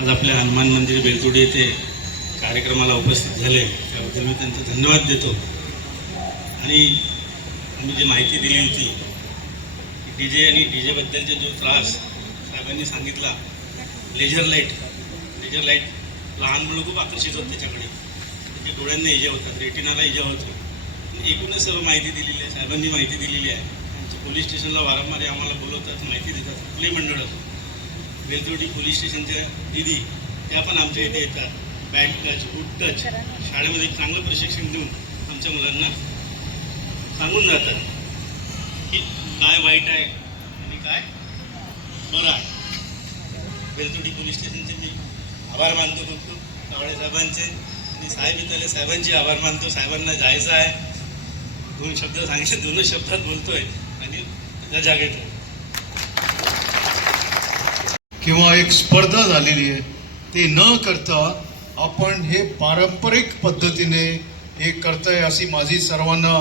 आज आपल्या हनुमान मंदिर बेलतोडी येथे कार्यक्रमाला उपस्थित झाले. त्याबद्दल मी त्यांचा धन्यवाद देतो. आणि आम्ही जी माहिती दिली होती डी जे आणि डी जेबद्दलचे जो त्रास साहेबांनी सांगितला लेझर लाइट लेझर लाइट लहान मुलं खूप आकर्षित होत त्याच्याकडे. त्यांच्या डोळ्यांना इजा होतात रेटिनाला इजा होतो एकूणच सर्व माहिती दिलेली आहे साहेबांनी माहिती दिलेली आहे. आमच्या पोलीस स्टेशनला वारंवार आम्हाला बोलवतात माहिती देतात कुठलेही मंडळ? असो वेलतोडी पोलीस स्टेशनच्या दिदी त्या पण आमच्या इथे येतात. Bad touch good touch. शाळेमध्ये एक चांगलं प्रशिक्षण देऊन आमच्या मुलांना सांगून जातात की काय वाईट आहे आणि काय बरं आहे. वेलतोडी पोलीस स्टेशनचे मी आभार मानतो खूप खूप कावळे साहेबांचे आणि साहेब इथले साहेबांचे आभार मानतो. साहेबांना जायचं आहे. दोन शब्द सांगितले दोनच शब्दात बोलतोय आणि रजा घेतो किंवा एक स्पर्धा झालेली आहे ते न करता आपण हे पारंपरिक पद्धतीने हे करताय अशी माझी सर्वांना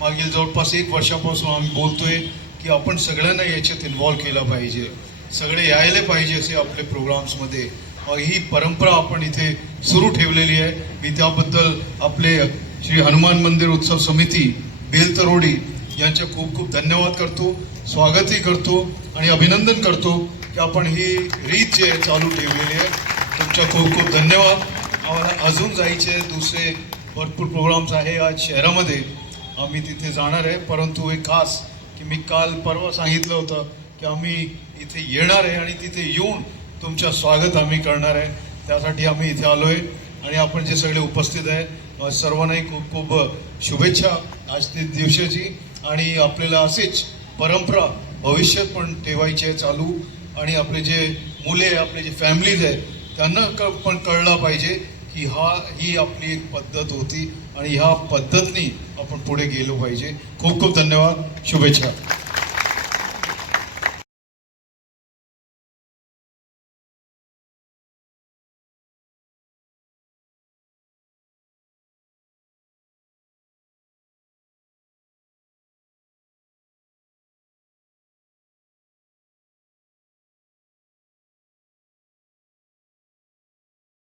मागील जवळपास एक वर्षापासून आम्ही बोलतो आहे की आपण सगळ्यांना याच्यात इन्व्हॉल्व केला पाहिजे. सगळे यायला पाहिजे असे आपले प्रोग्राम्समध्ये ही परंपरा आपण इथे सुरू ठेवलेली आहे. मी त्याबद्दल आपले श्री हनुमान मंदिर उत्सव समिती बेलतरोडी यांचे खूप खूप धन्यवाद करतो स्वागतही करतो आणि अभिनंदन करतो. की आपण ही रीत जी आहे चालू ठेवलेली आहे. तुमच्या खूप खूप धन्यवाद. आम्हाला अजून जायचे दुसरे भरपूर प्रोग्राम्स आहे आज शहरामध्ये. आम्ही तिथे जाणार आहे. परंतु एक खास की मी काल परवा सांगितलं होतं की आम्ही इथे येणार आहे आणि तिथे येऊन तुमचं स्वागत आम्ही करणार आहे. त्यासाठी आम्ही इथे आलो आहे. आणि आपण जे सगळे उपस्थित आहे सर्वांनाही खूप खूप शुभेच्छा आज ते दिवसाची. आणि आपल्याला असेच परंपरा भविष्यात पण ठेवायची आहे चालू. आणि आपले जे मुले आपले जे फॅमिलीज आहेत त्यांना क पण कळलं पाहिजे की हा ही आपली एक पद्धत होती आणि ह्या पद्धतनी आपण पुढे गेलो पाहिजे. खूप खूप धन्यवाद. शुभेच्छा.